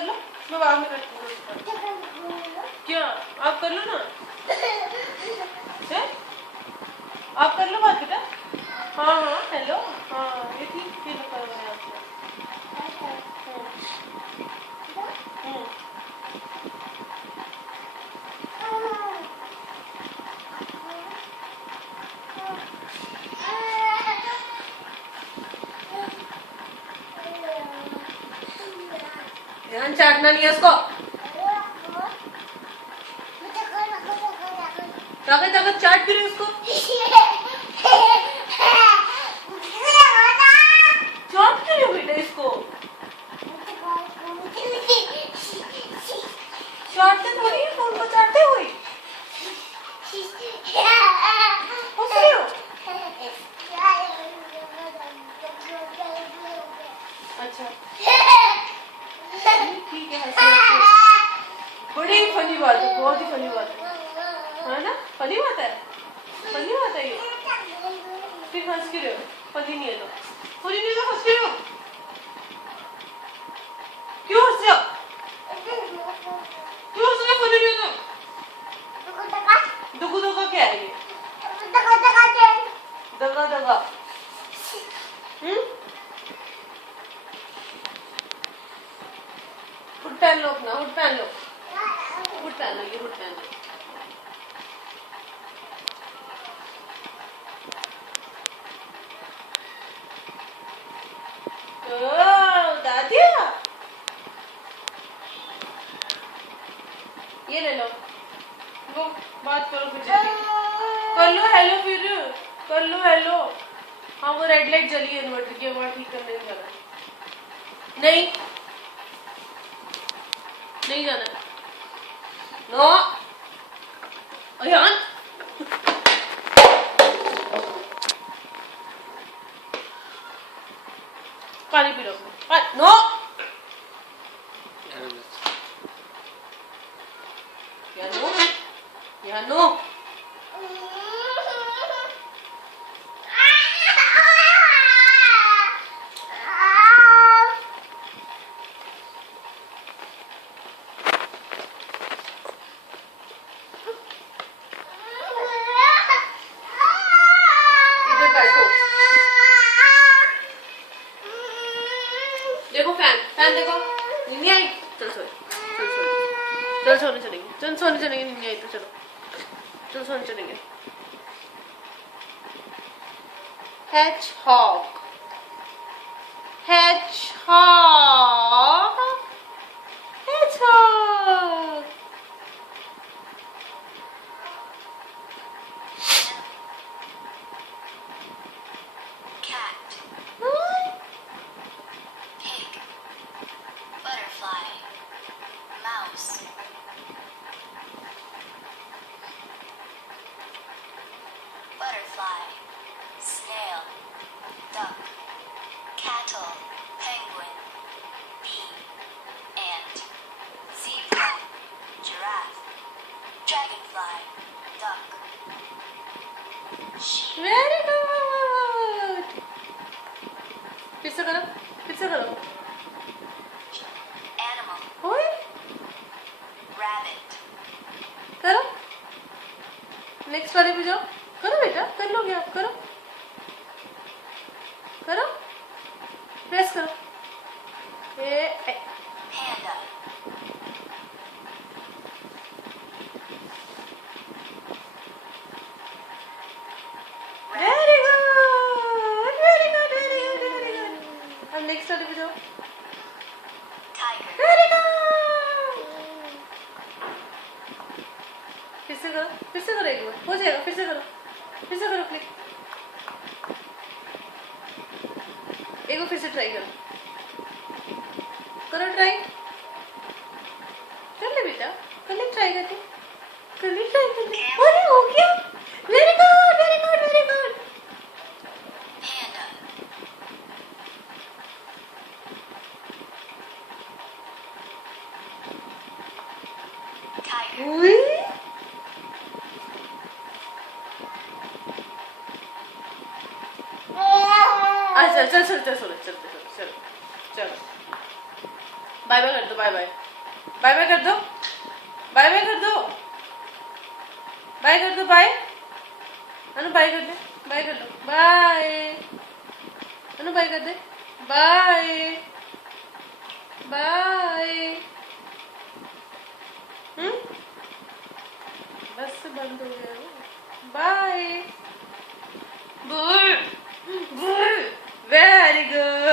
कर लो, मैं बाद में करती हूँ। क्या आप कर लो ना, है? आप कर लो बात बेटा। हाँ हाँ हेलो, हाँ ये ठीक है, कर रहे हैं आपको। ध्यान चाटना नहीं है उसको, ताकत ताकत चाट भी रही उसको, चाट क्यों रही हो बेटा इसको, चाटते थोड़ी है, फोन को चाटते हुए हंस रही हो। अच्छा ठीक है, हंसी बड़ी फनी बात है, बहुत ही फनी बात है ना, फनी बात है, फनी बात है ये, फिर हंस क्यों रहे हो, फनी नहीं है तो, फनी नहीं तो हंस क्यों रहे हो, क्यों हंस रहे हो, क्यों हंस रहे हो, फनी नहीं हो तो, दुगु दुगु क्या है ये, दगा दगा, हुड पहन लो अपना, हुड पहन लो, हुड पहन लो, ये हुड पहन लो। दादिया ये ले लो, वो बात करो फिर जल्दी, कर लो हेलो, फिर कर लो हेलो। हाँ वो रेड लाइट जली है इन्वर्टर की, वहाँ ठीक करने नहीं जाना, नहीं नहीं जाना, नो अयान पानी पी लो, नो यहाँ नो, देखो फैन, फैन देखो, नहीं आई, चल सोए, चल सोने चलेंगे, चल सोने चलेंगे, नहीं आई तो चलो, चल सोने चलेंगे। Hedgehog, hedgehog, hedgehog. Cat, pig, butterfly, mouse, butterfly, snail, duck, cattle, penguin, bee, ant, zebra, giraffe, dragonfly, duck, sheep, Very good. फिर से करो, फिर से करो, animal, ओए rabbit, करो, नेक्स्ट वाले पे जाओ, करो बेटा, कर लोगे आप, करो करो, प्रेस करो, ए panda, very good, very good, very good, very good. अब नेक्स्ट वाले पे जाओ, tiger, वेरी गुड, फिर से करो, फिर से करो, एक बार हो जाएगा, फिर से करो, फिर से करो क्लिक, एक बार फिर से ट्राई करो, करो ट्राई, कर ले बेटा, कर ले ट्राई करके, कर ले ट्राई कर ले, अरे हो गया, very good, very good, very good. panda, tiger, उई, अच्छा चल चल चल चलो चल चल चलो चलो, बाय बाय कर दो, बाय बाय, बाय बाय कर दो, बाय बाय कर दो, बाय कर दो, बाय अनु, बाय कर दे, बाय कर दो, बाय अनु, बाय कर दे, बाय बाय। बस बंद हो गया वो। Bye. Good good, very good.